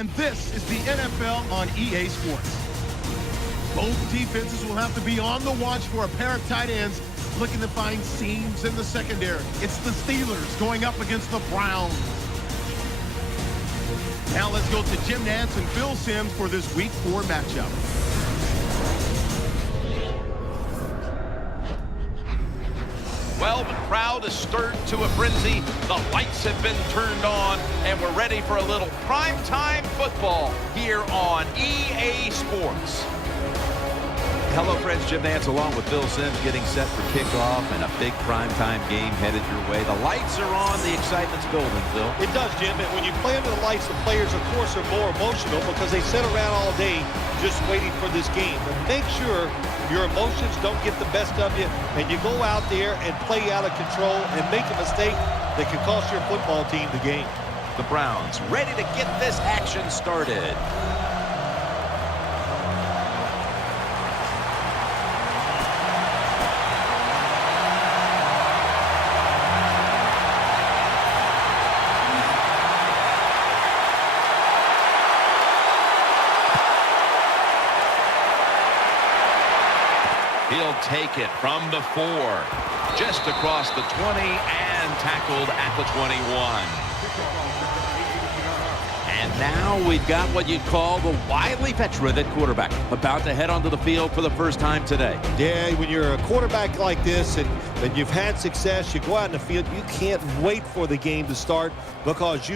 and this is the NFL on EA Sports. Both defenses will have to be on the watch for a pair of tight ends looking to find seams in the secondary. It's the Steelers going up against the Browns. Now let's go to Jim Nantz and Phil Simms for this Week 4 matchup. Well, the crowd is stirred to a frenzy. The lights have been turned on, and we're ready for a little primetime football here on EA Sports. Hello, friends. Jim Nantz along with Phil Simms getting set for kickoff and a big primetime game headed your way. The lights are on. The excitement's building, Phil. It does, Jim. And when you play under the lights, the players, of course, are more emotional because they sit around all day just waiting for this game. But make sure your emotions don't get the best of you, and you go out there and play out of control and make a mistake that can cost your football team the game. The Browns ready to get this action started. He'll take it from the 4, just across the 20, and tackled at the 21. And now we've got what you'd call the wily veteran at quarterback, about to head onto the field for the first time today. Yeah, when you're a quarterback like this and you've had success, you go out in the field, you can't wait for the game to start because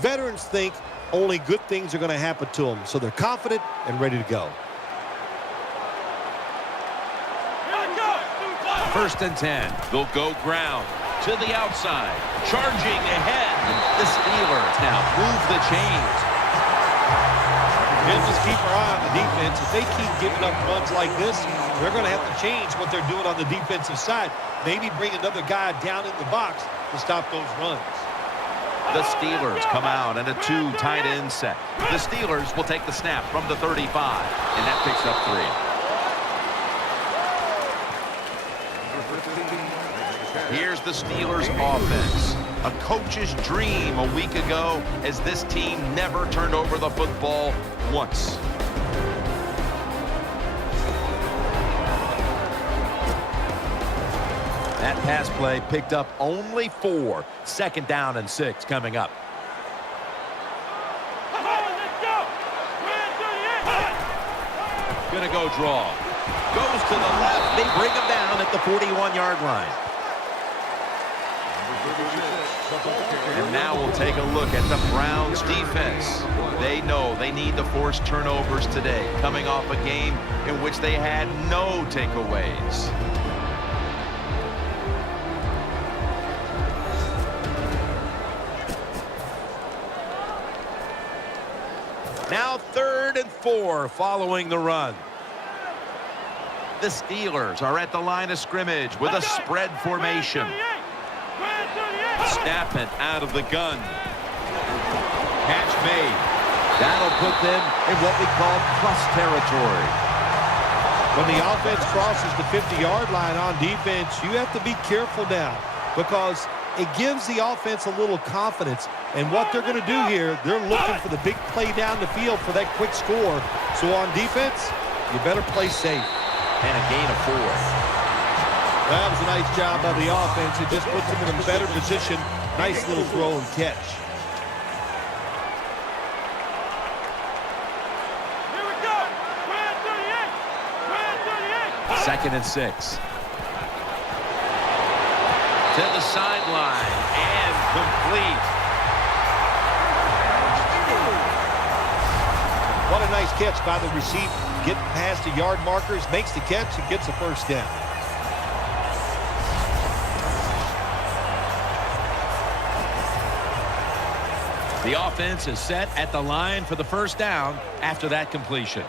veterans think only good things are going to happen to them. So they're confident and ready to go. First and 10. They'll go ground to the outside, charging ahead. The Steelers now move the chains. Just keep our eye on the defense. If they keep giving up runs like this, they're going to have to change what they're doing on the defensive side. Maybe bring another guy down in the box to stop those runs. The Steelers come out in a 2 tight end set. The Steelers will take the snap from the 35, and that picks up 3. Here's the Steelers offense. A coach's dream a week ago, as this team never turned over the football once. That pass play picked up only 4. Second down and 6 coming up. Gonna go draw. Goes to the left. They bring him down at the 41-yard line. And now we'll take a look at the Browns defense. They know they need to force turnovers today, coming off a game in which they had no takeaways. Now 3rd and 4 following the run. The Steelers are at the line of scrimmage with a spread formation. Snapping out of the gun. Catch made. That'll put them in what we call plus territory. When the offense crosses the 50-yard line on defense, you have to be careful now because it gives the offense a little confidence. And what they're going to do here, they're looking for the big play down the field for that quick score. So on defense, you better play safe. And a gain of 4. That was a nice job by the offense. It just puts them in a better position. Nice little throw and catch. Here we go. 38. 2nd and 6. To the sideline and complete. What a nice catch by the receiver. Getting past the yard markers, makes the catch, and gets a first down. The offense is set at the line for the first down after that completion.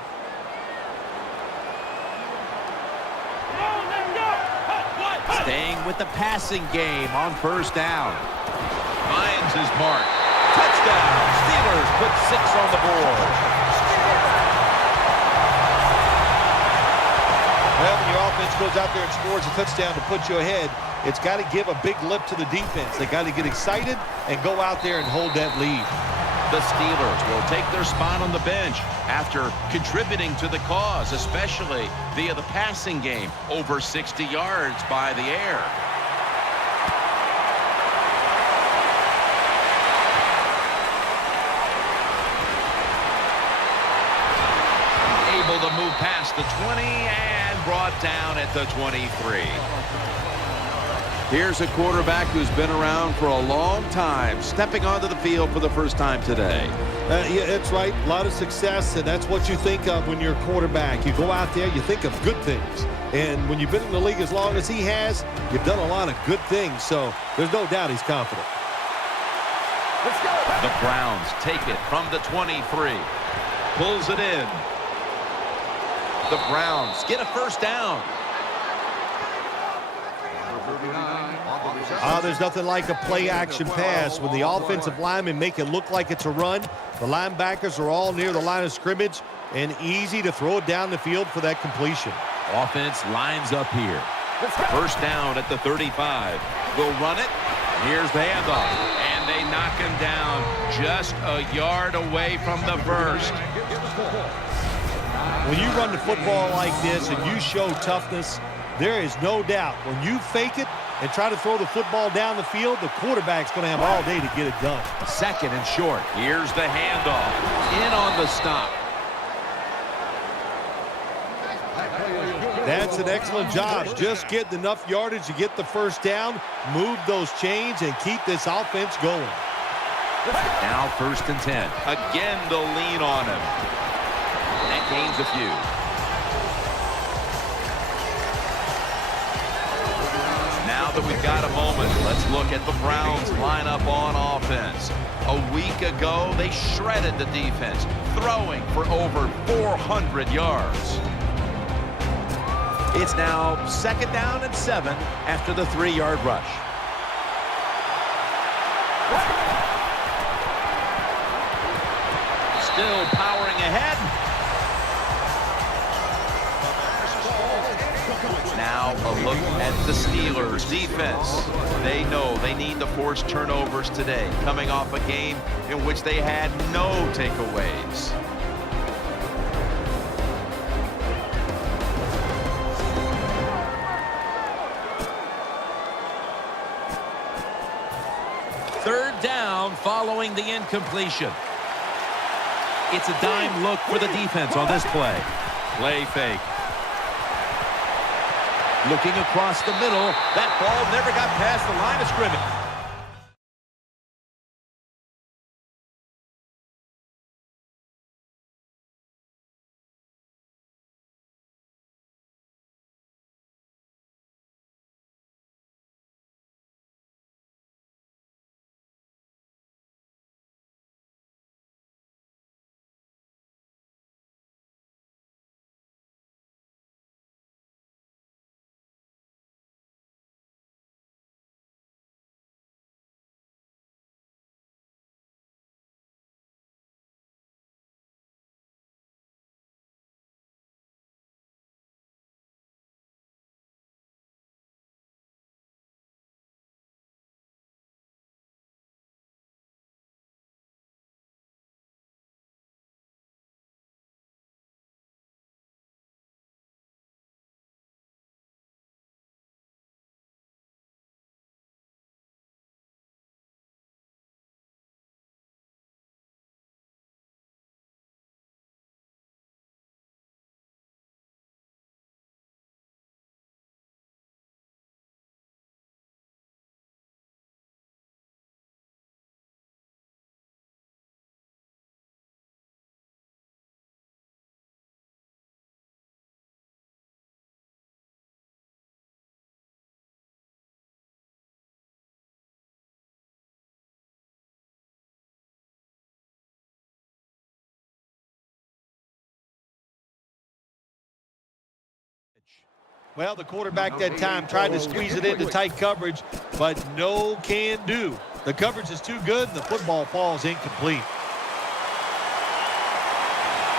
Staying with the passing game on first down. Finds his mark. Touchdown. Steelers put 6 on the board. Well, when your offense goes out there and scores a touchdown to put you ahead, it's got to give a big lift to the defense. They got to get excited and go out there and hold that lead. The Steelers will take their spot on the bench after contributing to the cause, especially via the passing game, over 60 yards by the air. Able to move past the 20 and brought down at the 23. Here's a quarterback who's been around for a long time, stepping onto the field for the first time today. Yeah, that's right. A lot of success, and that's what you think of when you're a quarterback. You go out there, you think of good things. And when you've been in the league as long as he has, you've done a lot of good things. So there's no doubt he's confident. Let's go. The Browns take it from the 23. Pulls it in. The Browns get a first down. There's nothing like a play-action pass. When the offensive linemen make it look like it's a run, the linebackers are all near the line of scrimmage and easy to throw it down the field for that completion. Offense lines up here. First down at the 35. We'll run it. Here's the handoff. And they knock him down just a yard away from the first. When you run the football like this and you show toughness, there is no doubt when you fake it and try to throw the football down the field, the quarterback's going to have all day to get it done. Second and short. Here's the handoff. In on the stop. That's an excellent job. Just getting enough yardage to get the first down, move those chains, and keep this offense going. Now first and 10. Again, they'll lean on him. That gains a few. Now that we've got a moment, let's look at the Browns lineup on offense. A week ago, they shredded the defense, throwing for over 400 yards. It's now second down and 7 after the 3-yard rush. Still powering ahead. Now a look at the Steelers defense. They know they need to force turnovers today, coming off a game in which they had no takeaways. Third down following the incompletion. It's a dime look for the defense on this play. Play fake. Looking across the middle. That ball never got past the line of scrimmage. Well, the quarterback that time tried to squeeze it into tight coverage, but no can do. The coverage is too good, and the football falls incomplete.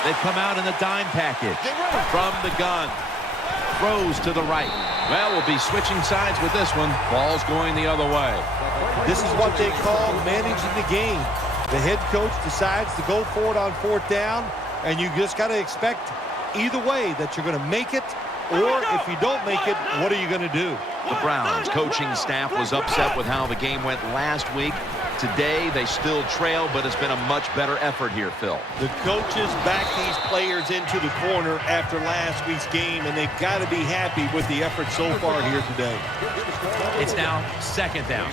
They've come out in the dime package from the gun. Throws to the right. Well, we'll be switching sides with this one. Ball's going the other way. This is what they call managing the game. The head coach decides to go for it on 4th down, and you just got to expect either way that you're going to make it, or if you don't make it, what are you going to do? The Browns coaching staff was upset with how the game went last week. Today, they still trail, but it's been a much better effort here, Phil. The coaches back these players into the corner after last week's game, and they've got to be happy with the effort so far here today. It's now 2nd down.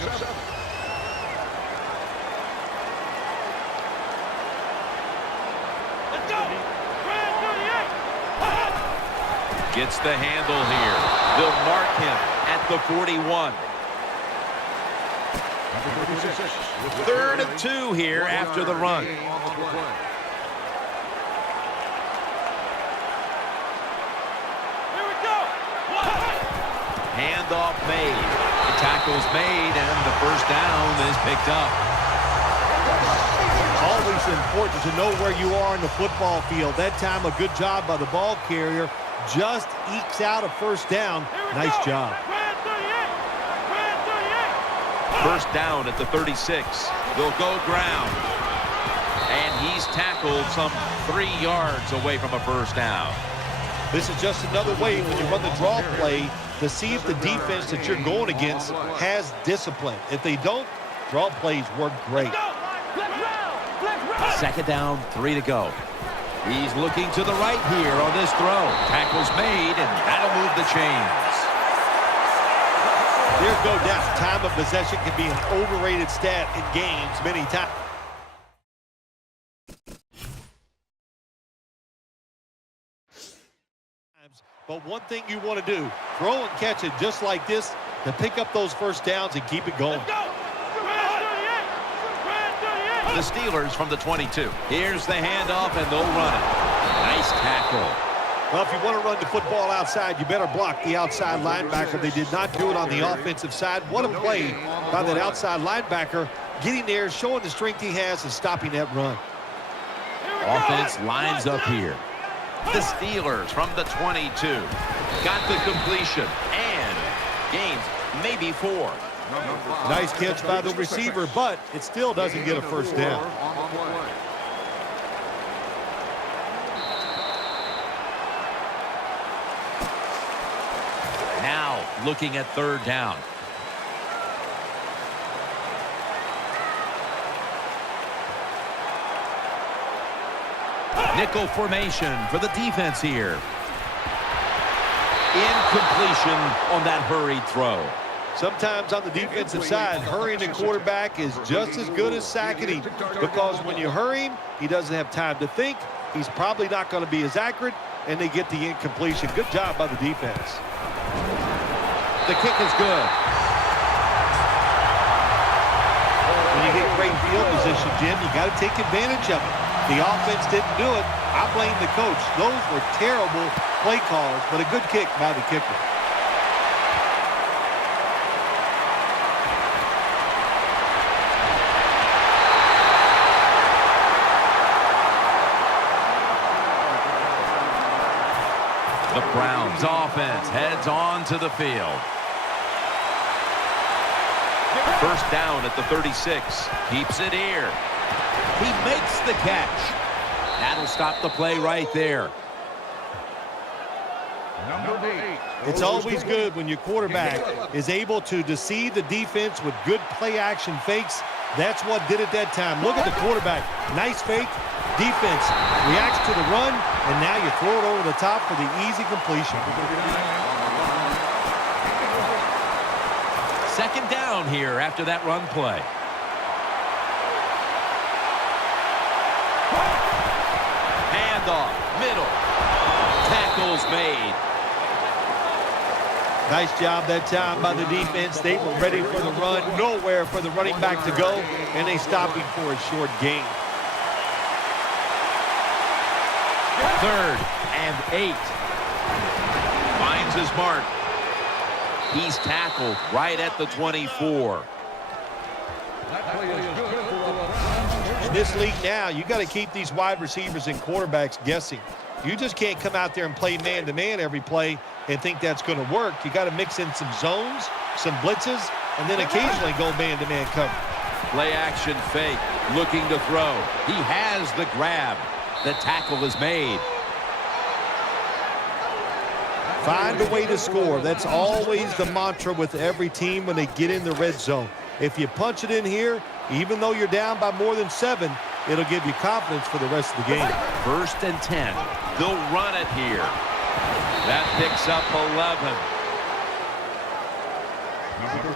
Gets the handle here. They'll mark him at the 41. 3rd and 2 here after the run. Handoff made. The tackle's made, and the 1st down is picked up. Always important to know where you are in the football field. That time, a good job by the ball carrier. Just ekes out a 1st down. Nice job. 1st down at the 36. They'll go ground. And he's tackled some 3 yards away from a 1st down. This is just another way when you run the draw play to see if the defense that you're going against has discipline. If they don't, draw plays work great. 2nd down, 3 to go. He's looking to the right here on this throw. Tackle's made, and that'll move the chains. There's no doubt time of possession can be an overrated stat in games many times. But one thing you want to do, throw and catch it just like this to pick up those 1st downs and keep it going. The Steelers from the 22. Here's the handoff, and they'll run it. Nice tackle. Well, if you want to run the football outside, you better block the outside linebacker. They did not do it on the offensive side. What a play by that outside linebacker, getting there, showing the strength he has, and stopping that run. Offense lines up here. The Steelers from the 22. Got the completion, and gains maybe 4. Nice catch by the receiver, but it still doesn't get a 1st down. Now looking at 3rd down. Nickel formation for the defense here. Incompletion on that hurried throw. Sometimes on the defensive side, hurrying the quarterback is just as good as sacking him, because when you hurry him, he doesn't have time to think. He's probably not going to be as accurate, and they get the incompletion. Good job by the defense. The kick is good. When you get great field position, Jim, you got to take advantage of it. The offense didn't do it. I blame the coach. Those were terrible play calls, but a good kick by the kicker. The Browns offense heads on to the field. 1st down at the 36. Keeps it here. He makes the catch. That'll stop the play right there. It's always good when your quarterback is able to deceive the defense with good play-action fakes. That's what did it that time. Look at the quarterback. Nice fake. Defense reacts to the run, and now you throw it over the top for the easy completion. 2nd down here after that run play. Handoff, middle. Tackles made. Nice job that time by the defense. They were ready for the run. Nowhere for the running back to go, and they stopped him for a short gain. 3rd and 8. Finds his mark. He's tackled right at the 24. In this league now, you got to keep these wide receivers and quarterbacks guessing. You just can't come out there and play man-to-man every play and think that's going to work. You got to mix in some zones, some blitzes, and then occasionally go man-to-man coverage. Play action fake. looking to throw. He has the grab. The tackle is made. Find a way to score. That's always the mantra with every team when they get in the red zone. If you punch it in here, even though you're down by more than 7, it'll give you confidence for the rest of the game. 1st and 10. They'll run it here. That picks up 11.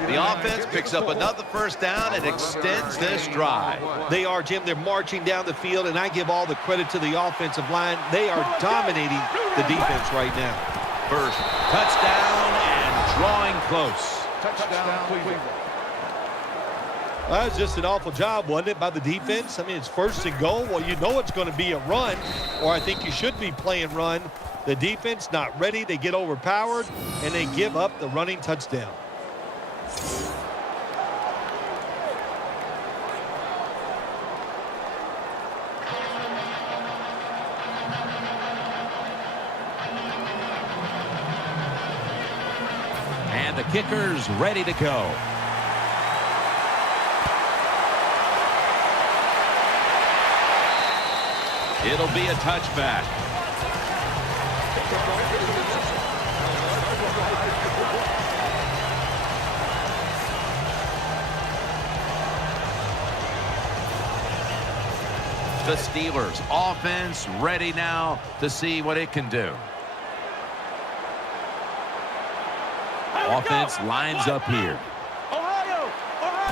The offense picks up another first down and extends this drive. They are, Jim. They're marching down the field, and I give all the credit to the offensive line. They are dominating the defense right now. First touchdown and drawing close. Touchdown, Cleveland. That was just an awful job, wasn't it, by the defense? I mean, it's 1st and goal. Well, you know it's going to be a run, or I think you should be playing run. The defense not ready. They get overpowered, and they give up the running touchdown. And the kicker's ready to go. It'll be a touchback. The Steelers offense ready now to see what it can do. Offense lines up here.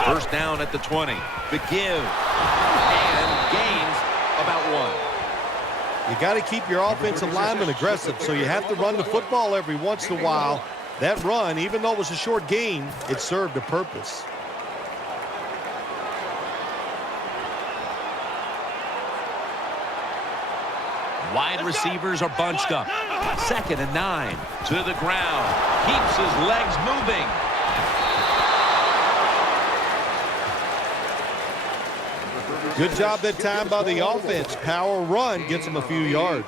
First down at the 20. The give. And gains about 1. You got to keep your offensive lineman aggressive, so you have to run the football every once in a while. That run, even though it was a short gain, it served a purpose. Wide receivers are bunched up. 2nd and 9. To the ground. Keeps his legs moving. Good job that time by the offense. Power run gets them a few yards.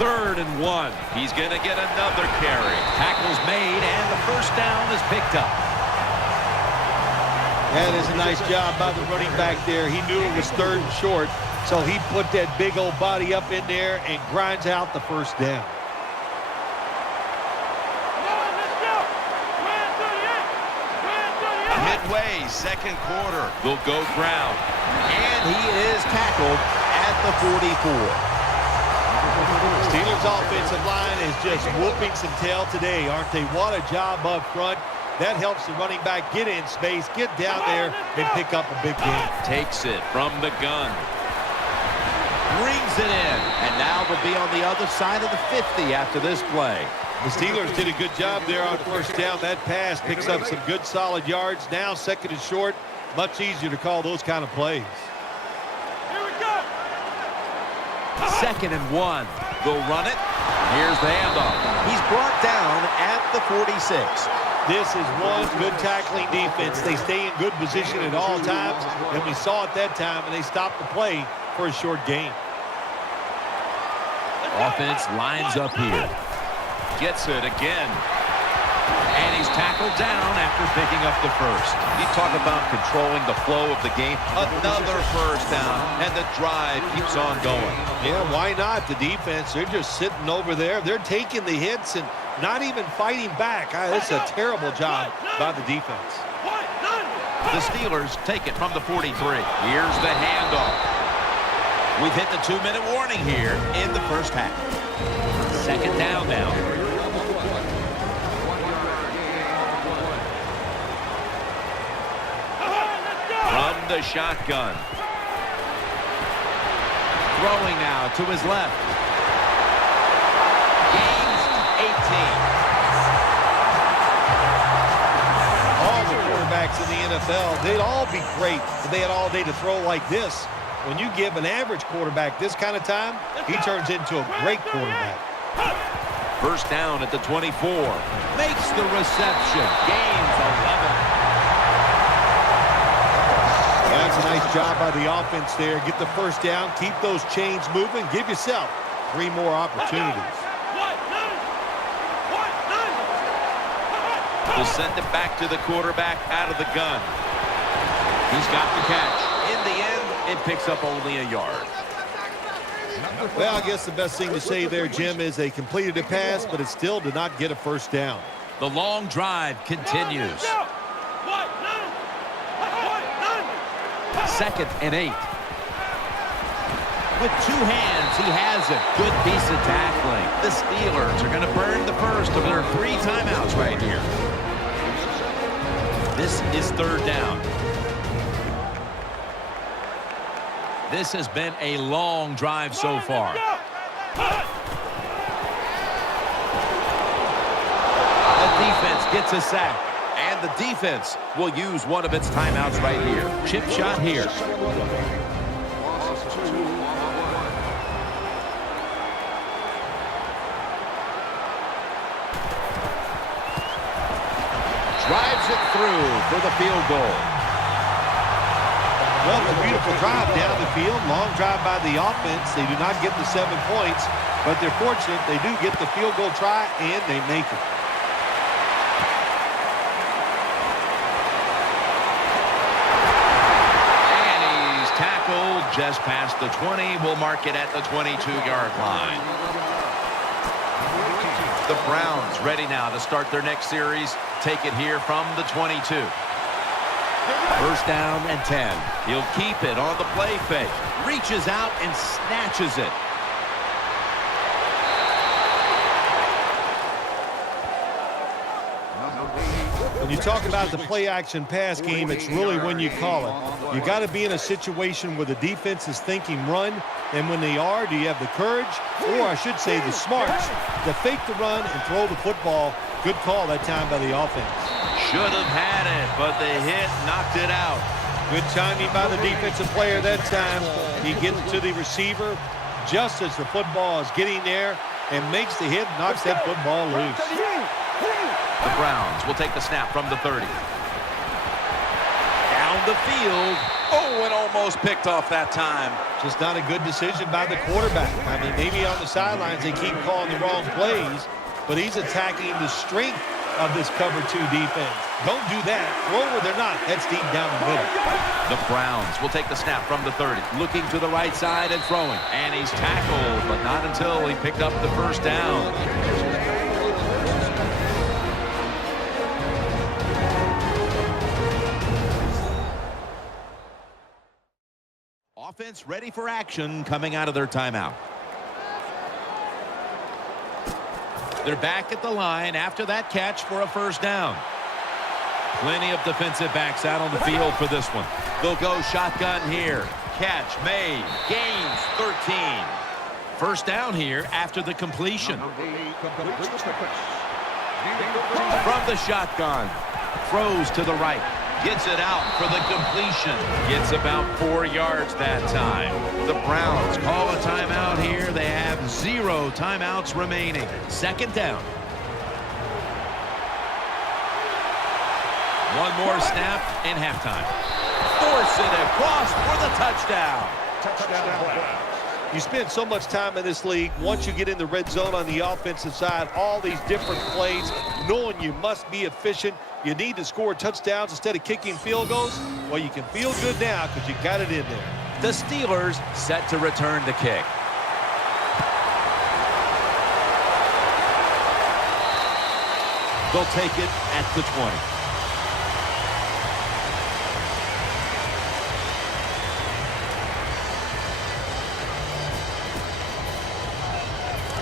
3rd and 1. He's going to get another carry. Tackle's made, and the first down is picked up. That is a nice job by the running back there. He knew it was 3rd and short, so he put that big old body up in there and grinds out the first down. Midway, 2nd quarter. They'll go ground. And he is tackled at the 44. Steelers' offensive line is just whooping some tail today, aren't they? What a job up front. That helps the running back get in space, get down there, and pick up a big gain. Takes it from the gun. Brings it in. And now they'll be on the other side of the 50 after this play. The Steelers did a good job there on first down. That pass picks up some good solid yards. Now 2nd and short. Much easier to call those kind of plays. 2nd and 1. They'll run it. Here's the handoff. He's brought down at the 46. This is one good tackling defense. They stay in good position at all times, and we saw it that time, and they stopped the play for a short gain. Offense lines up here. Gets it again. And he's tackled down after picking up the first. You talk about controlling the flow of the game. Another first down, and the drive keeps on going. Yeah, why not? The defense, they're just sitting over there. They're taking the hits and not even fighting back. That's a terrible job by the defense. The Steelers take it from the 43. Here's the handoff. We've hit the 2-minute warning here in the first half. 2nd down now. From the shotgun. Throwing now to his left. Gains 18. All the quarterbacks in the NFL, they'd all be great if they had all day to throw like this. When you give an average quarterback this kind of time, he turns into a great quarterback. First down at the 24. Makes the reception. Gains 11. That's a nice job by the offense there. Get the first down, keep those chains moving, give yourself 3 more opportunities. will send it back to the quarterback out of the gun. He's got the catch. In the end, it picks up only a yard. Well, I guess the best thing to say there, Jim, is they completed a pass, but it still did not get a first down. The long drive continues. 2nd and 8. With 2 hands, he has it. Good piece of tackling. The Steelers are going to burn the first of their 3 timeouts right here. This is 3rd down. This has been a long drive so far. The defense gets a sack. And the defense will use one of its timeouts right here. Chip shot here. Drives it through for the field goal. Well, it's a beautiful drive down the field. Long drive by the offense. They do not get the 7 points, but they're fortunate they do get the field goal try, and they make it. And he's tackled just past the 20. We'll mark it at the 22-yard line. The Browns ready now to start their next series. Take it here from the 22. 1st down and 10. He'll keep it on the play fake. Reaches out and snatches it. When you talk about the play-action pass game, it's really when you call it. You got to be in a situation where the defense is thinking run, and when they are, do you have the courage, or I should say the smarts, to fake the run and throw the football? Good call that time by the offense. Should have had it, but the hit knocked it out. Good timing by the defensive player that time. He gets to the receiver just as the football is getting there and makes the hit, knocks that football loose. The Browns will take the snap from the 30. Down the field. Oh, and almost picked off that time. Just not a good decision by the quarterback. I mean, maybe on the sidelines they keep calling the wrong plays, but he's attacking the strength of this cover 2 defense. Don't do that. Throw where they're not. That's deep down the middle. The Browns will take the snap from the 30. Looking to the right side and throwing. And he's tackled, but not until he picked up the 1st down. Offense ready for action coming out of their timeout. They're back at the line after that catch for a 1st down. Plenty of defensive backs out on the field for this one. They'll go shotgun here. Catch made. Gains 13. 1st down here after the completion. From the shotgun. Throws to the right. Gets it out for the completion. Gets about 4 yards that time. The Browns call a timeout here. They have 0 timeouts remaining. 2nd down. One more snap and halftime. Force it across for the touchdown. You spend so much time in this league. Once you get in the red zone on the offensive side, all these different plays, knowing you must be efficient. You need to score touchdowns instead of kicking field goals. Well, you can feel good now because you got it in there. The Steelers set to return the kick. They'll take it at the 20.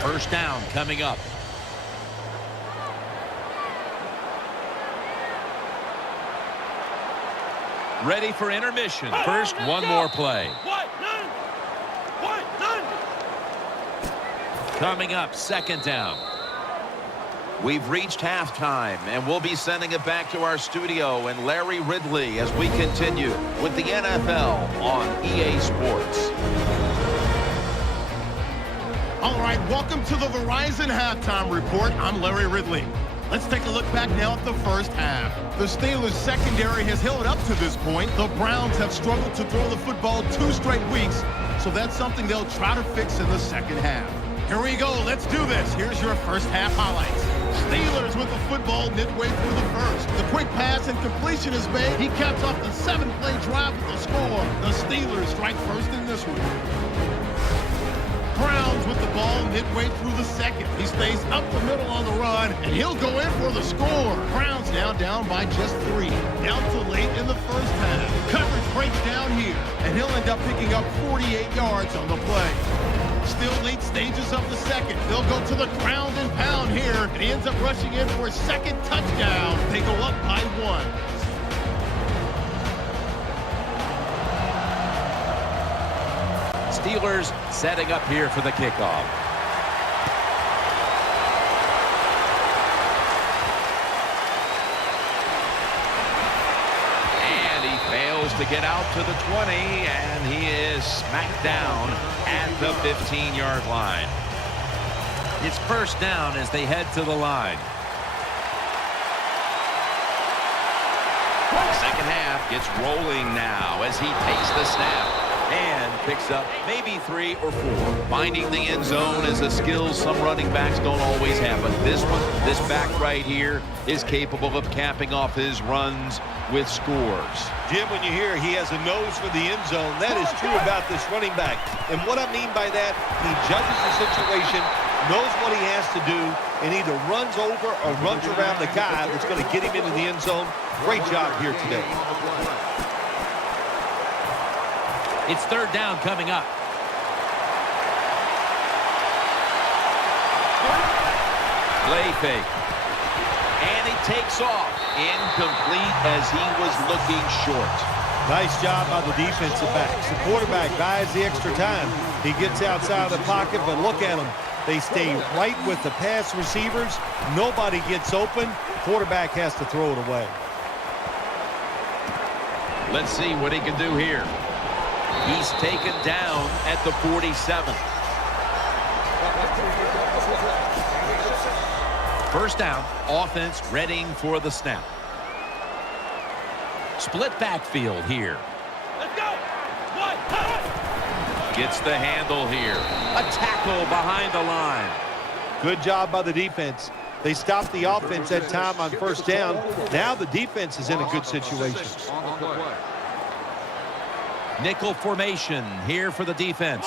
First down coming up. Ready for intermission. First, one more play. Coming up, 2nd down. We've reached halftime, and we'll be sending it back to our studio and Larry Ridley as we continue with the NFL on EA Sports. All right, welcome to the Verizon Halftime Report. I'm Larry Ridley. Let's take a look back now at the 1st half. The Steelers secondary has held up to this point. The Browns have struggled to throw the football 2 straight weeks, so that's something they'll try to fix in the 2nd half. Here we go. Let's do this. Here's your 1st half highlights. Steelers with the football midway through the first. The quick pass and completion is made. He caps off the 7-play drive with the score. The Steelers strike first in this one. Browns with the ball midway through the second. He stays up the middle on the run, and he'll go in for the score. Browns now down by just 3. Down to late in the first half. Coverage breaks down here, and he'll end up picking up 48 yards on the play. Still late stages of the second. They'll go to the ground and pound here, and he ends up rushing in for a second touchdown. They go up by 1. Steelers setting up here for the kickoff. And he fails to get out to the 20, and he is smacked down at the 15-yard line. It's first down as they head to the line. Second half gets rolling now as he takes the snap and picks up maybe 3 or 4. Finding the end zone is a skill some running backs don't always have, but this back right here is capable of capping off his runs with scores. Jim, when you hear he has a nose for the end zone, that is true about this running back. And what I mean by that, he judges the situation, knows what he has to do, and either runs over or runs around the guy that's going to get him into the end zone. Great job here today. It's third down coming up. Play fake. And he takes off. Incomplete as he was looking short. Nice job by the defensive backs. The quarterback buys the extra time. He gets outside of the pocket, but look at them. They stay right with the pass receivers. Nobody gets open. Quarterback has to throw it away. Let's see what he can do here. He's taken down at the 47. First down, offense readying for the snap. Split backfield here. Let's go. Gets the handle here. A tackle behind the line. Good job by the defense. They stopped the offense that time on first down. Now the defense is in a good situation. Nickel formation here for the defense.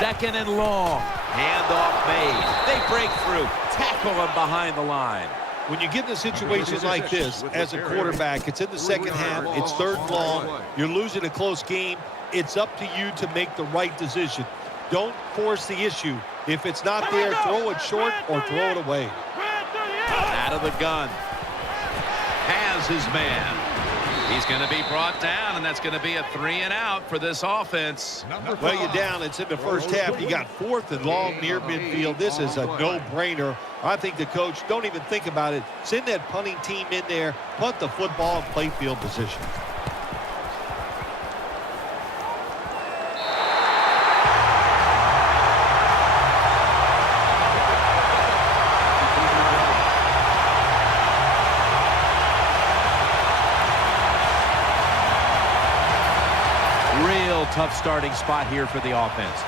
Second and long. Handoff made. They break through. Tackle him behind the line. When you get in a situation like this as a quarterback, it's in the second half, it's third and long, you're losing a close game, it's up to you to make the right decision. Don't force the issue. If it's not there, throw it short or throw it away. Out of the gun. Has his man. He's going to be brought down, and that's going to be a 3 and out for this offense. Well, you're down. It's in the first half. You got 4th and long near midfield. This is a no-brainer. I think the coach, don't even think about it. Send that punting team in there, punt the football, and play field position. Tough starting spot here for the offense.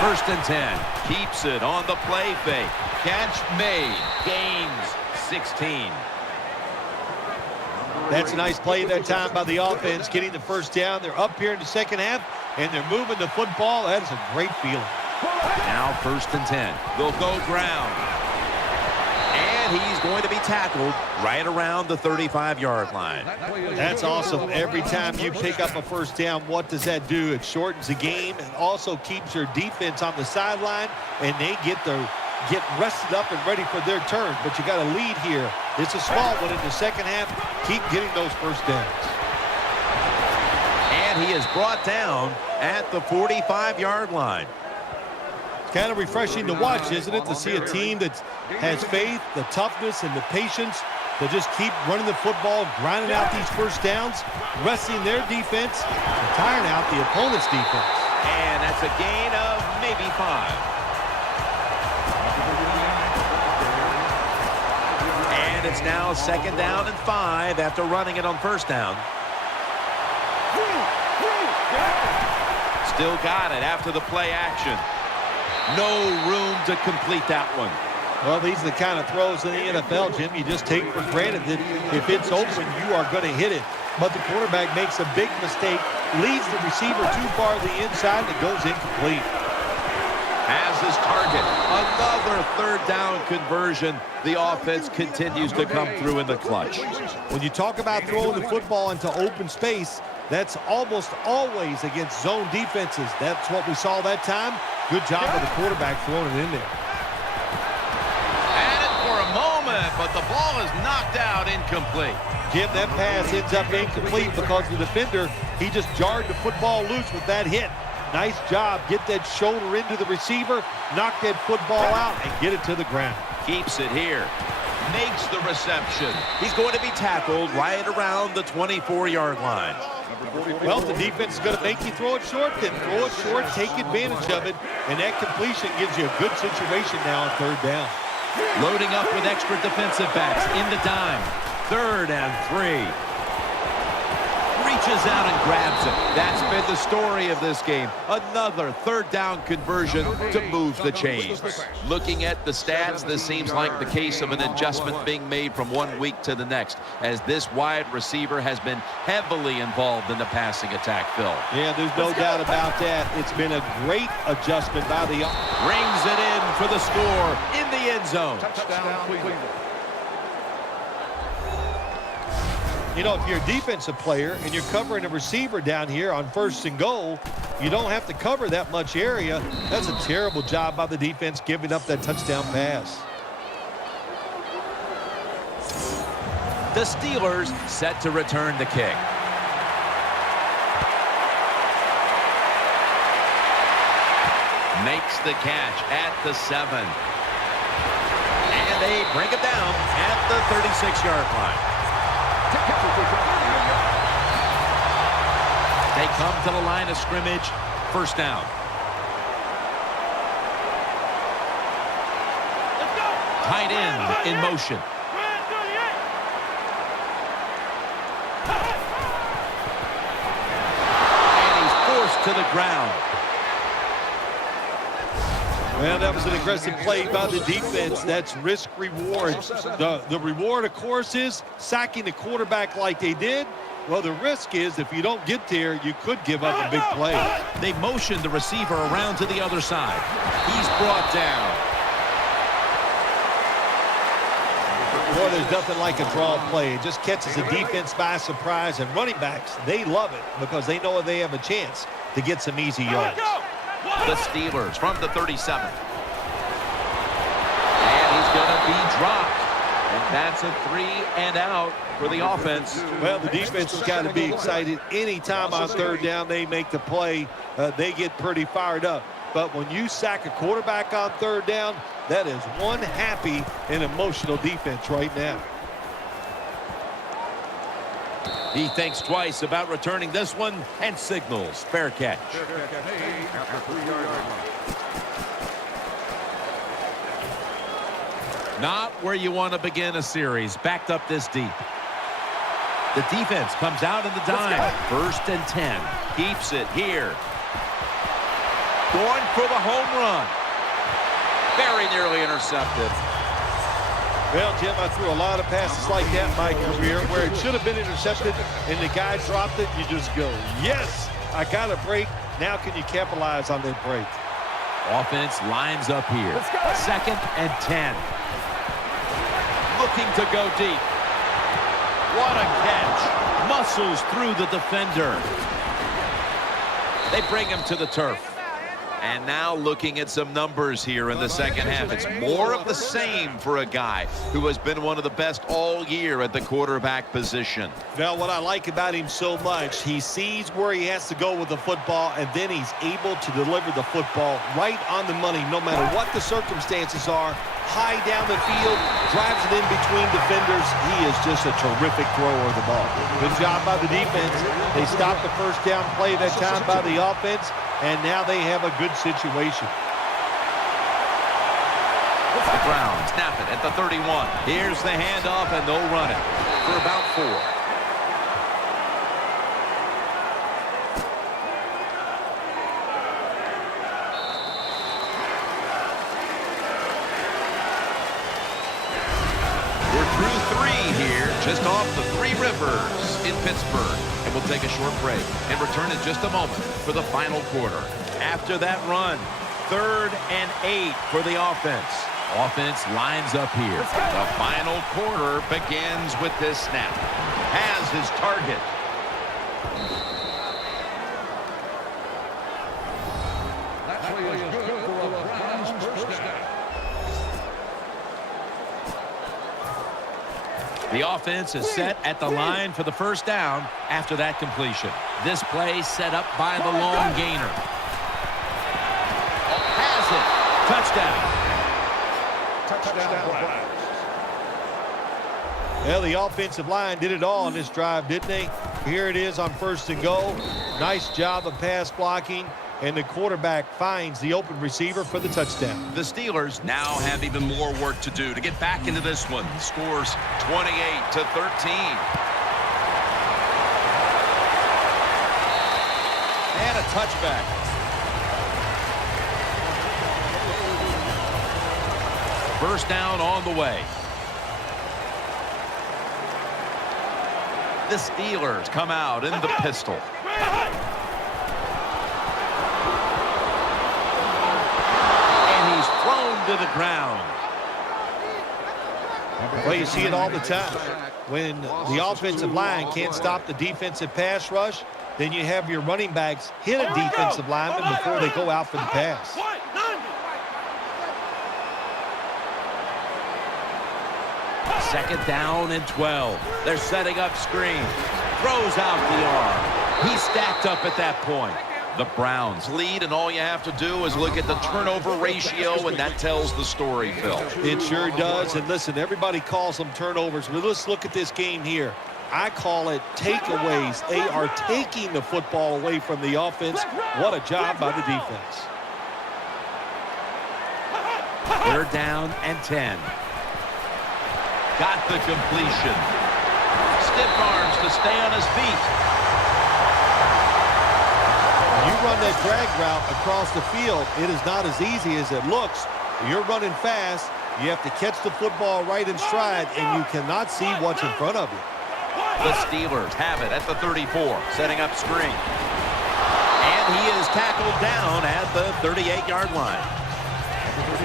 First and 10. Keeps it on the play fake. Catch made. Gains 16. That's a nice play that time by the offense, getting the first down. They're up here in the second half, and they're moving the football. That is a great feeling. Now first and 10. They'll go ground. And he's going to be tackled right around the 35-yard line. That's awesome. Every time you pick up a first down, what does that do? It shortens the game and also keeps your defense on the sideline, and they get rested up and ready for their turn. But you got a lead here. It's a small one in the second half. Keep getting those first downs. And he is brought down at the 45-yard line. Kind of refreshing to watch, isn't it, to see a team that has faith, the toughness, and the patience to just keep running the football, grinding out these first downs, resting their defense, and tiring out the opponent's defense. And that's a gain of maybe 5. And it's now second down and 5 after running it on first down. Still got it after the play action. No room to complete that one. Well, these are the kind of throws in the NFL, Jim, you just take for granted that if it's open, you are going to hit it. But the quarterback makes a big mistake, leads the receiver too far to the inside, and it goes incomplete. As his target, another third down conversion. The offense continues to come through in the clutch. When you talk about throwing the football into open space, that's almost always against zone defenses. That's what we saw that time. Good job of the quarterback throwing it in there. Had it for a moment, but the ball is knocked out incomplete. Jim, that pass ends up incomplete because the defender, he just jarred the football loose with that hit. Nice job. Get that shoulder into the receiver, knock that football out, and get it to the ground. Keeps it here. Makes the reception. He's going to be tackled right around the 24-yard line. Well, the defense is going to make you throw it short, then throw it short, take advantage of it, and that completion gives you a good situation now on third down. Loading up with extra defensive backs in the dime. 3rd and 3. Reaches out and grabs it. That's been the story of this game. Another third down conversion to move the chains. Looking at the stats, this seems like the case of an adjustment being made from one week to the next, as this wide receiver has been heavily involved in the passing attack, Phil. Yeah, there's no doubt about that. It's been a great adjustment by the... Rings it in for the score in the end zone. Touchdown, Cleveland. You know, if you're a defensive player and you're covering a receiver down here on 1st and goal, you don't have to cover that much area. That's a terrible job by the defense giving up that touchdown pass. The Steelers set to return the kick. Makes the catch at the 7. And they bring it down at the 36-yard line. They come to the line of scrimmage. 1st down. Tight end in motion. And he's forced to the ground. Well, that was an aggressive play by the defense. That's risk-reward. The reward, of course, is sacking the quarterback like they did. Well, the risk is if you don't get there, you could give up a big play. They motion the receiver around to the other side. He's brought down. Boy, there's nothing like a draw play. It just catches the defense by surprise, and running backs, they love it because they know they have a chance to get some easy yards. The Steelers from the 37. And he's going to be dropped. And that's a 3 and out for the offense. Well, the defense has got to be excited. Anytime on 3rd down they make the play, they get pretty fired up. But when you sack a quarterback on 3rd down, that is one happy and emotional defense right now. He thinks twice about returning this one and signals fair catch. Not where you want to begin a series. Backed up this deep. The defense comes out in the dime. 1st and 10. Keeps it here. Going for the home run. Very nearly intercepted. Well, Jim, I threw a lot of passes like that in my career where it should have been intercepted and the guy dropped it. You just go, yes, I got a break. Now can you capitalize on that break? Offense lines up here. 2nd and 10. Looking to go deep. What a catch. Muscles through the defender. They bring him to the turf. And now looking at some numbers here in the 2nd half. It's more of the same for a guy who has been one of the best all year at the quarterback position. Well, what I like about him so much, he sees where he has to go with the football, and then he's able to deliver the football right on the money, no matter what the circumstances are. High down the field, drives it in between defenders. He is just a terrific thrower of the ball. Good job by the defense. They stopped the 1st down play that time by the offense, and now they have a good situation. The ground, snap it at the 31. Here's the handoff, and they'll run it for about 4. We're through 3 here, just off the Three Rivers in Pittsburgh. And we'll take a short break and return in just a moment for the final quarter. After that run, 3rd and 8 for the offense. Offense lines up here. The final quarter begins with this snap. Has his target. That play is good for a Browns first down. The offense is set at the line for the first down after that completion. This play set up by the long gainer. Has it. Touchdown. Well, the offensive line did it all on this drive, didn't they? Here it is on 1st and goal. Nice job of pass blocking, and the quarterback finds the open receiver for the touchdown. The Steelers now have even more work to do to get back into this one. Scores 28-13. And a touchback. First down on the way. The Steelers come out in the pistol. And he's thrown to the ground. Well, you see it all the time. When the offensive line can't stop the defensive pass rush, then you have your running backs hit a defensive lineman before they go out for the pass. Second down and 12. They're setting up screen. Throws out the arm. He's stacked up at that point. The Browns lead, and all you have to do is look at the turnover ratio, and that tells the story, Phil. It sure does. And listen, everybody calls them turnovers, but let's look at this game here. I call it takeaways. They are taking the football away from the offense. What a job by the defense. 3rd down and 10. Got the completion. Stiff arms to stay on his feet. You run that drag route across the field, it is not as easy as it looks. You're running fast. You have to catch the football right in stride, and you cannot see what's in front of you. The Steelers have it at the 34, setting up screen. And he is tackled down at the 38-yard line.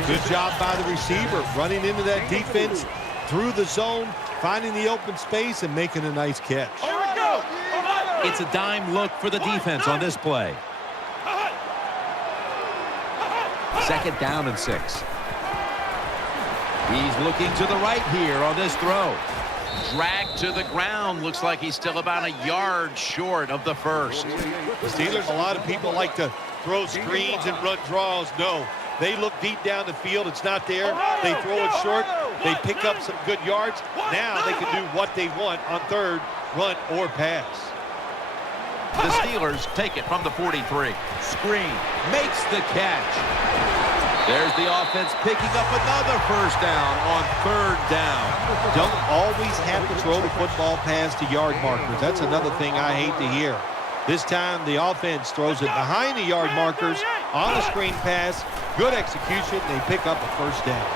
Good job by the receiver, running into that defense through the zone, finding the open space, and making a nice catch. It's a dime look for the defense on this play. 2nd down and 6. He's looking to the right here on this throw. Dragged to the ground. Looks like he's still about a yard short of the first. The Steelers, a lot of people like to throw screens and run draws. No, they look deep down the field. It's not there. They throw it short. They pick up some good yards. Now they can do what they want on 3rd, run or pass. The Steelers take it from the 43. Screen makes the catch. There's the offense picking up another first down on 3rd down. Don't always have to throw the football past the yard markers. That's another thing I hate to hear. This time the offense throws it behind the yard markers on a screen pass. Good execution. They pick up a first down.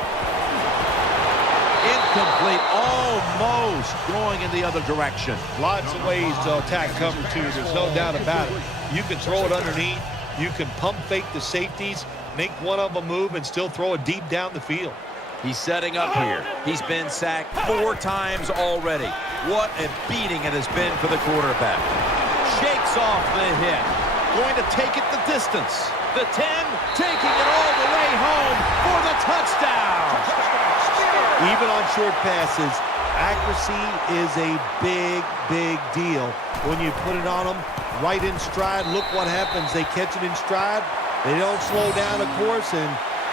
Incomplete, almost going in the other direction. Lots of ways to attack cover 2. There's no doubt about it. You can throw it underneath. You can pump fake the safeties, make one of them move, and still throw it deep down the field. He's setting up here. He's been sacked 4 times already. What a beating it has been for the quarterback. Shakes off the hit. Going to take it the distance. The 10, taking it all the way home for the touchdown. Even on short passes, accuracy is a big, big deal. When you put it on them right in stride, look what happens. They catch it in stride. They don't slow down, of course, and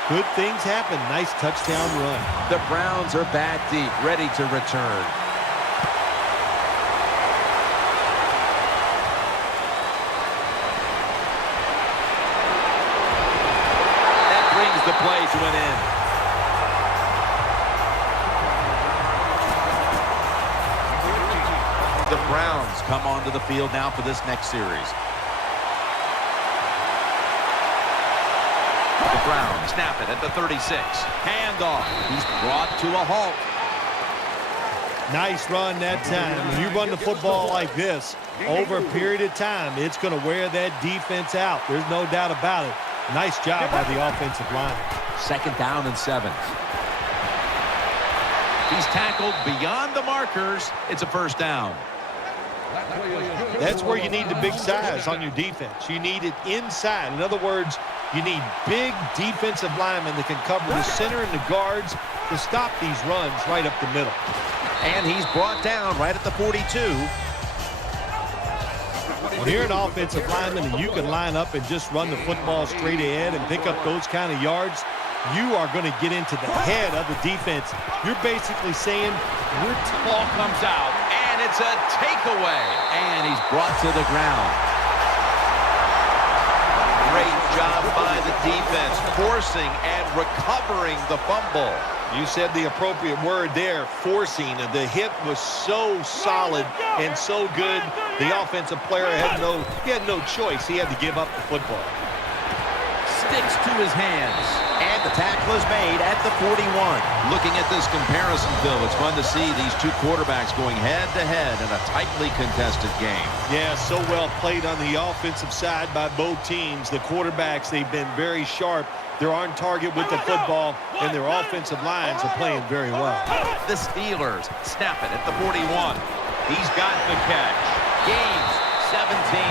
good things happen. Nice touchdown run. The Browns are back deep, ready to return. That brings the play to an end. The Browns come onto the field now for this next series. The Browns snap it at the 36. Handoff. He's brought to a halt. Nice run that time. When you run the football like this over a period of time, it's going to wear that defense out. There's no doubt about it. Nice job by the offensive line. 2nd down and 7. He's tackled beyond the markers. It's a 1st down. That's where you need the big size on your defense. You need it inside. In other words, you need big defensive linemen that can cover the center and the guards to stop these runs right up the middle. And he's brought down right at the 42. When you're an offensive lineman and you can line up and just run the football straight ahead and pick up those kind of yards, you are going to get into the head of the defense. You're basically saying, Ball comes out, and it's a takeaway. And he's brought to the ground. Great job by the defense, forcing and recovering the fumble. you said the appropriate word there, forcing. The hit was so solid and so good. The offensive player had no choice. He had to give up the football. Sticks to his hands. And the tackle is made at the 41. Looking at this comparison, Bill, it's fun to see these two quarterbacks going head-to-head in a tightly contested game. Yeah, so well played on the offensive side by both teams. The quarterbacks, they've been very sharp. They're on target with the football, and their offensive lines are playing very well. The Steelers snap it at the 41. He's got the catch. Gains 17.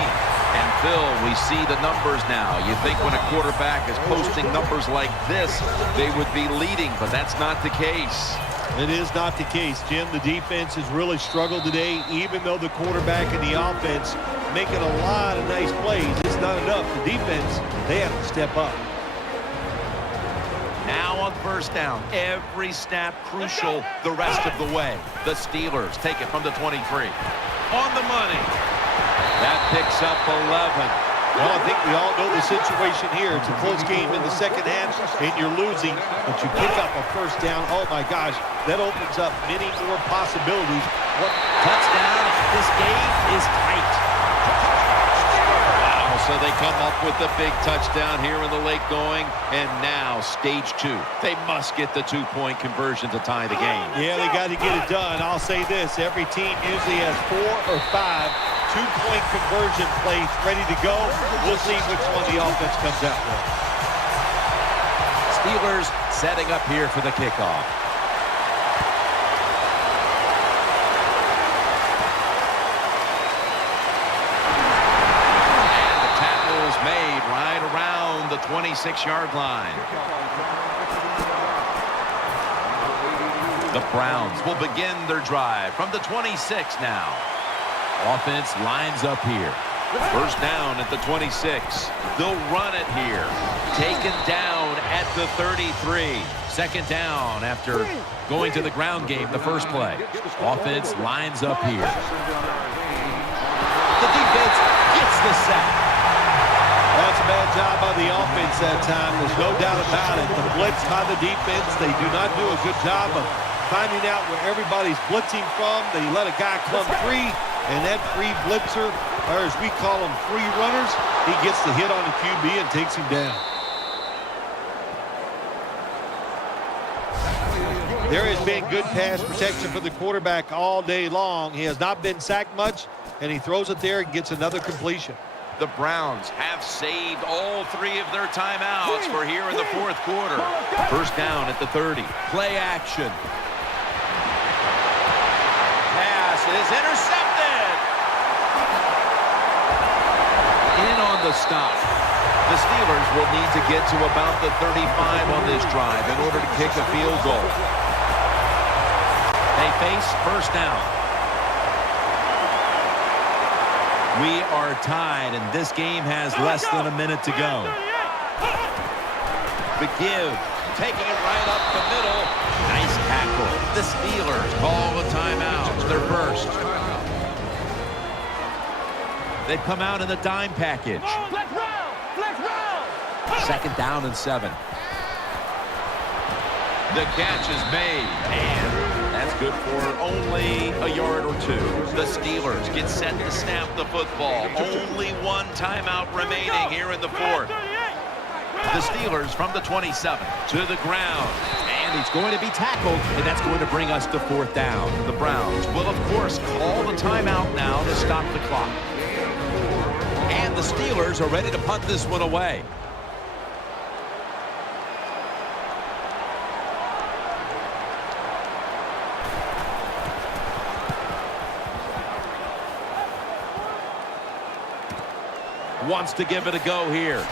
And Phil, we see the numbers now. You think when a quarterback is posting numbers like this, they would be leading, but that's not the case. It is not the case, Jim. The defense has really struggled today, even though the quarterback and the offense making a lot of nice plays. It's not enough. The defense, they have to step up. Now on first down, every snap crucial the rest of the way. The Steelers take it from the 23. On the money. That picks up 11. Well, I think we all know the situation here. It's a close game in the second half, and you're losing, but you pick up a first down. Oh, my gosh, that opens up many more possibilities. What touchdown? This game is tight. Wow, so they come up with the big touchdown here in the late going, and now stage 2. They must get the two-point conversion to tie the game. Yeah, they got to get it done. I'll say this, every team usually has 4 or 5 two-point conversion plays ready to go. We'll see which one the offense comes out with. Steelers setting up here for the kickoff. And the tackle is made right around the 26-yard line. The Browns will begin their drive from the 26 now. Offense lines up here. First down at the 26. They'll run it here. Taken down at the 33. Second down after going to the ground game the first play. Offense lines up here. The defense gets the sack. That's a bad job by the offense that time. There's no doubt about it. The blitz by the defense, they do not do a good job of finding out where everybody's blitzing from. They let a guy come free. And that free blitzer, or as we call them, free runners, he gets the hit on the QB and takes him down. There has been good pass protection for the quarterback all day long. He has not been sacked much, and he throws it there and gets another completion. The Browns have saved all 3 of their timeouts for here in the fourth quarter. First down at the 30. Play action. Pass is intercepted. In on the stop. The Steelers will need to get to about the 35 on this drive in order to kick a field goal. They face first down. We are tied, and this game has less than a minute to go. The give, taking it right up the middle. Nice tackle. The Steelers call the timeout. Their first. They've come out in the dime package. Second down and 7. The catch is made, and that's good for only a yard or 2. The Steelers get set to snap the football. Only one timeout remaining here in the fourth. The Steelers from the 27 to the ground. And And he's going to be tackled, and that's going to bring us to 4th down. The Browns will, of course, call the timeout now to stop the clock. And the Steelers are ready to punt this one away. Wants to give it a go here.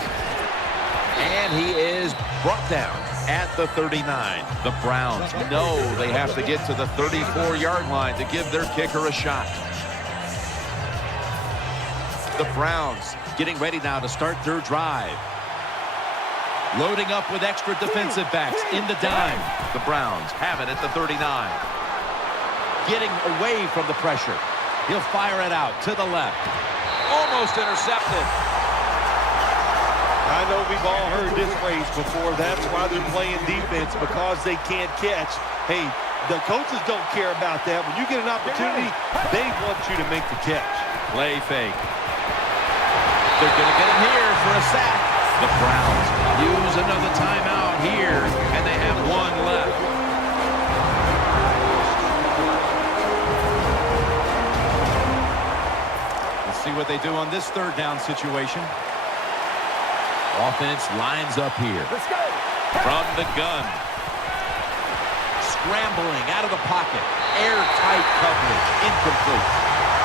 And he is brought down at the 39. The Browns know they have to get to the 34-yard line to give their kicker a shot. The Browns getting ready now to start their drive. Loading up with extra defensive backs in the dime. The Browns have it at the 39. Getting away from the pressure. He'll fire it out to the left. Almost intercepted. I know we've all heard this phrase before. That's why they're playing defense, because they can't catch. Hey, the coaches don't care about that. When you get an opportunity, they want you to make the catch. Play fake. They're going to get him here for a sack. The Browns use another timeout here, and they have one left. Let's see what they do on this 3rd down situation. Offense lines up here. Let's go. From the gun. Scrambling out of the pocket. Airtight coverage. Incomplete.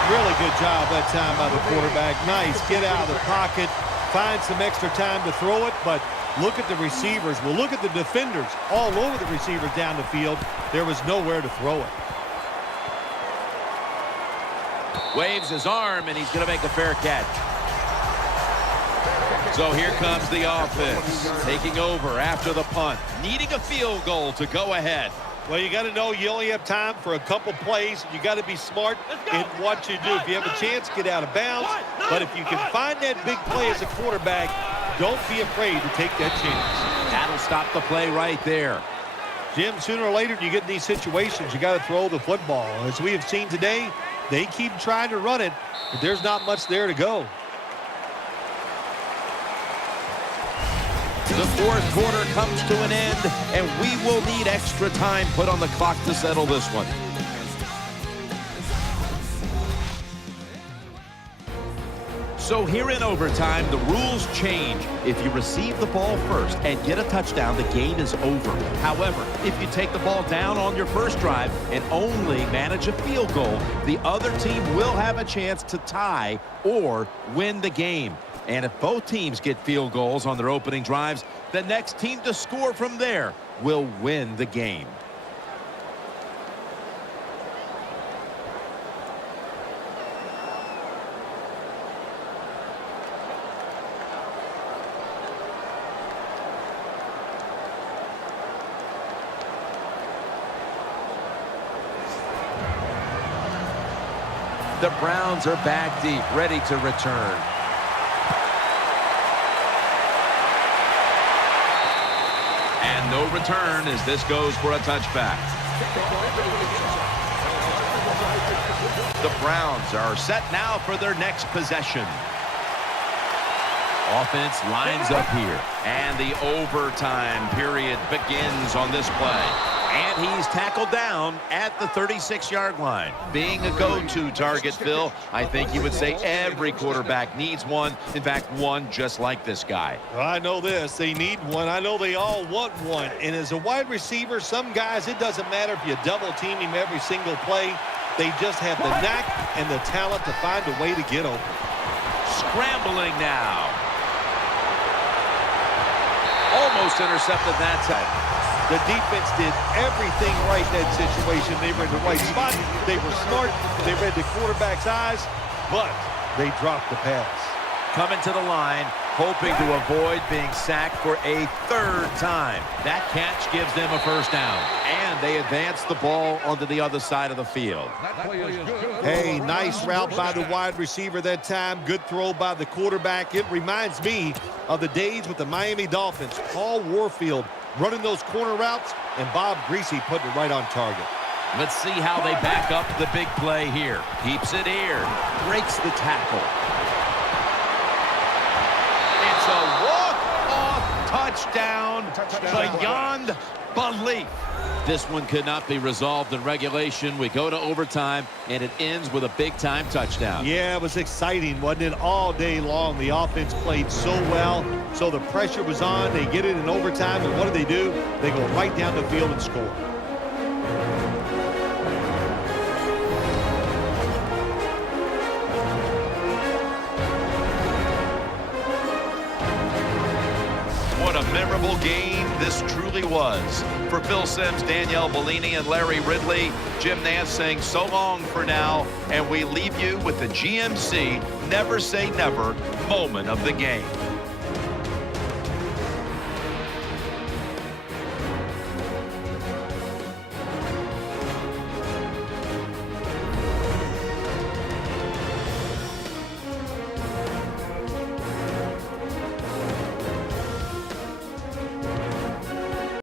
Really good job that time by the quarterback. Nice. Get out of the pocket. Find some extra time to throw it, but look at the receivers. Well, look at the defenders all over the receivers down the field. There was nowhere to throw it. Waves his arm, and he's going to make a fair catch. So here comes the offense, taking over after the punt, needing a field goal to go ahead. Well, you got to know you only have time for a couple plays. You got to be smart in what you do. If you have a chance, get out of bounds. But if you can find that big play as a quarterback, don't be afraid to take that chance. That'll stop the play right there. Jim, sooner or later, you get in these situations, you got to throw the football. As we have seen today, they keep trying to run it, but there's not much there to go. The 4th quarter comes to an end, and we will need extra time put on the clock to settle this one. So here in overtime, the rules change. If you receive the ball first and get a touchdown, the game is over. However, if you take the ball down on your first drive and only manage a field goal, the other team will have a chance to tie or win the game. And if both teams get field goals on their opening drives, the next team to score from there will win the game. The Browns are back deep, ready to return. And no return as this goes for a touchback. The Browns are set now for their next possession. Offense lines up here, and the overtime period begins on this play. And he's tackled down at the 36-yard line. Being a go-to target, Phil, I think you would say every quarterback needs one. In fact, one just like this guy. Well, I know this. They need one. I know they all want one. And as a wide receiver, some guys, it doesn't matter if you double team him every single play. They just have the knack and the talent to find a way to get open. Scrambling now. Almost intercepted that time. The defense did everything right in that situation. They were in the right spot. They were smart. They read the quarterback's eyes, but they dropped the pass. Coming to the line, hoping to avoid being sacked for a 3rd time. That catch gives them a first down, and they advance the ball onto the other side of the field. Hey, nice route by the wide receiver that time. Good throw by the quarterback. It reminds me of the days with the Miami Dolphins. Paul Warfield running those corner routes, and Bob Greasy putting it right on target. Let's see how they back up the big play here. Keeps it here. Breaks the tackle. It's a walk-off touchdown beyond belief. This one could not be resolved in regulation. We go to overtime, and it ends with a big-time touchdown. Yeah, it was exciting, wasn't it? All day long, the offense played so well, so the pressure was on. They get it in overtime, and what do? They go right down the field and score. What a memorable game this truly was. For Phil Simms, Danielle Bellini, and Larry Ridley, Jim Nance saying so long for now, and we leave you with the GMC Never Say Never moment of the game.